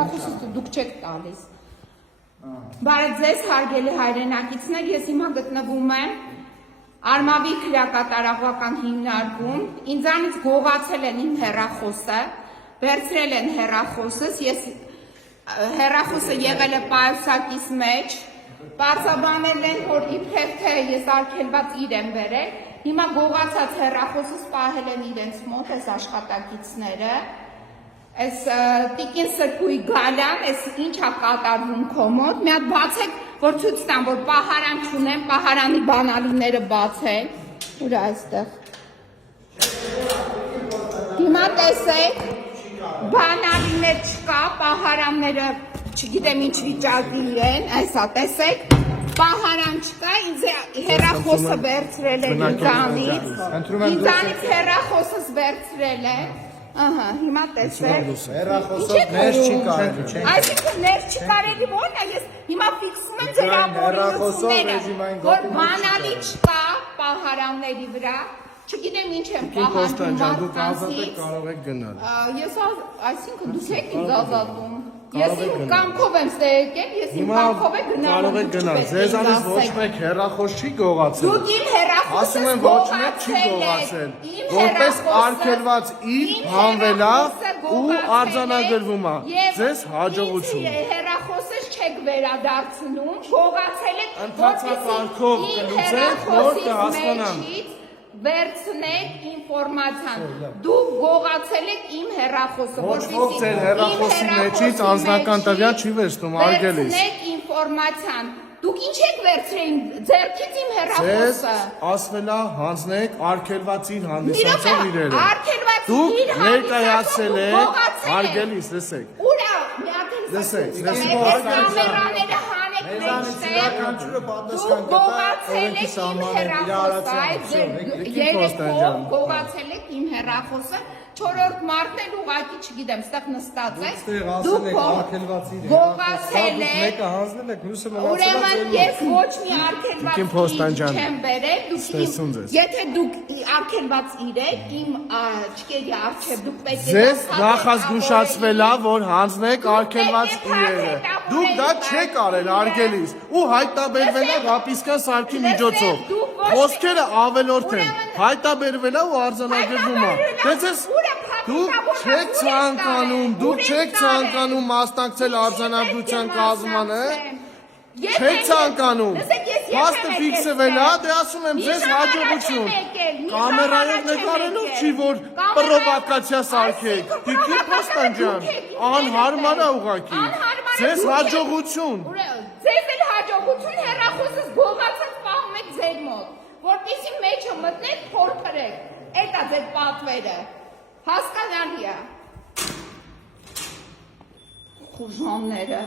Դուք չեք տալիս։ Բարև ձեզ, հարգելի հայրենակիցներ, ես հիմա գտնվում եմ Արմավի քրեակատարողական հիմնարկում, ինձանից գողացել են իմ հեռախոսը, վերցրել են հեռախոսս, ես հեռախոսը եղել է պայուսակիս մեջ, պարզաբանել են, որ իբրև թե ես արգելված իրեմ բերել, հիմա գողացած հեռախոսս պահել են իրենց մոտ, այս աշխատակիցները, այս տիկին Սրբույի Գալյան, այս ինչա կատարվում քո մոտ, մի հատ բացեք, որ ցույց տամ, որ պահարան չունեմ, պահարանի բանալիները բացել, ուր է այստեղ։ Հիմա տեսեք, բանալիներ չկա, պահարանները չգիտեմ ինչ վիճակի են, այսա տեսեք, պահարան չկա, ինձ հեռախոսը վերցրել են ինձանից հեռախոսս վերցրել են, ահա, հիմա տեսեք, հեռախոսով ներ չի կարելի, այսինքն ներ չի կարելի, որն է, ես հիմա ֆիքսում եմ ձեր ապօրինությունները, որ բանալի չկա պահարանների վրա, չգիտեմ ինչ եմ պահանջում մարդկանցից, կարող եք գնալ։ Ես այսինքն դուք եք ինձ ազատում, ես իմ կամքով եմ ստեղեկել, ես իմ կամքով եմ կարող եք գնալ, ձեզանից ոչ մեկ հեռախոս չի գողացել։ Դուք իմ հեռախոսը ասում եմ ոչ մեկ չի գողացել, որպես արգելված իր հանվելա ու արձանագրվում է, ձեզ հաջողություն։ Հեռախոսս չեք վերադարձնում, գողացել եք, Ընթացակարգով կլուծեք, որ կհասկանամ։ Վերցնեք ինֆորմացիան, դուք գողացել եք իմ հեռախոսը, Ոչ ոք ձեր հեռախոսի մեջից անձնական տվյալ չի վերցնում, արգելիս։ Վերցնեք ինֆորմացիան, դուք ինչ եք վերցրել ձեռքից իմ հեռախոսը։ Ասվել է հանձնեք արգելվածին հանդիսացող իրերը։ Արգելվածին Դուք ներկայացել եք, արգելիս, լսեք։ Ուր է, մի հատ Լսեք, կամերաները հանեք դուք գողացել եք իմ հեռախոսը, երեքով գողացել եք իմ հեռախոսը, չորրորդ մարդն էլ ուղղակի չգիտեմ, ստեղ նստած եք, դուք գողացել եք, ուրեմն ես ոչ մի արգելված իր չեմ բերել, եթե դուք արգելված իրեք, իմ չկերի առջև դուք պետք է Ձեզ նախազգուշացվել է, որ հանձնեք արգելված իրերը, դուք դա չեք արել արգելիս, ու հայտնաբերվել է ռապիսկան սարքի միջոցով, խոսքերը ավելորդ են, հայտնաբերվել է ու արձանագրվում է, դուք չեք ցանկանում մասնակցել արձանագրության կազմմանը, չեք ցանկանում, փաստը ֆիքսվել է, դե ասում եմ ձեզ հաջողություն, կամերայով նկարելով չի, որ պրովոկացիա սարքեք, տիկին Պոստանջան, անհարմար է ուղղակի, ձեզ հաջողություն։ Ձեզ էլ հաջողություն, հեռախոսս գողացած պահում եք ձեր մոտ, որպեսզի մեջը մտնեք, փորփրեք, էդ է ձեր պատվերը, հասկանալի է, խուժանները։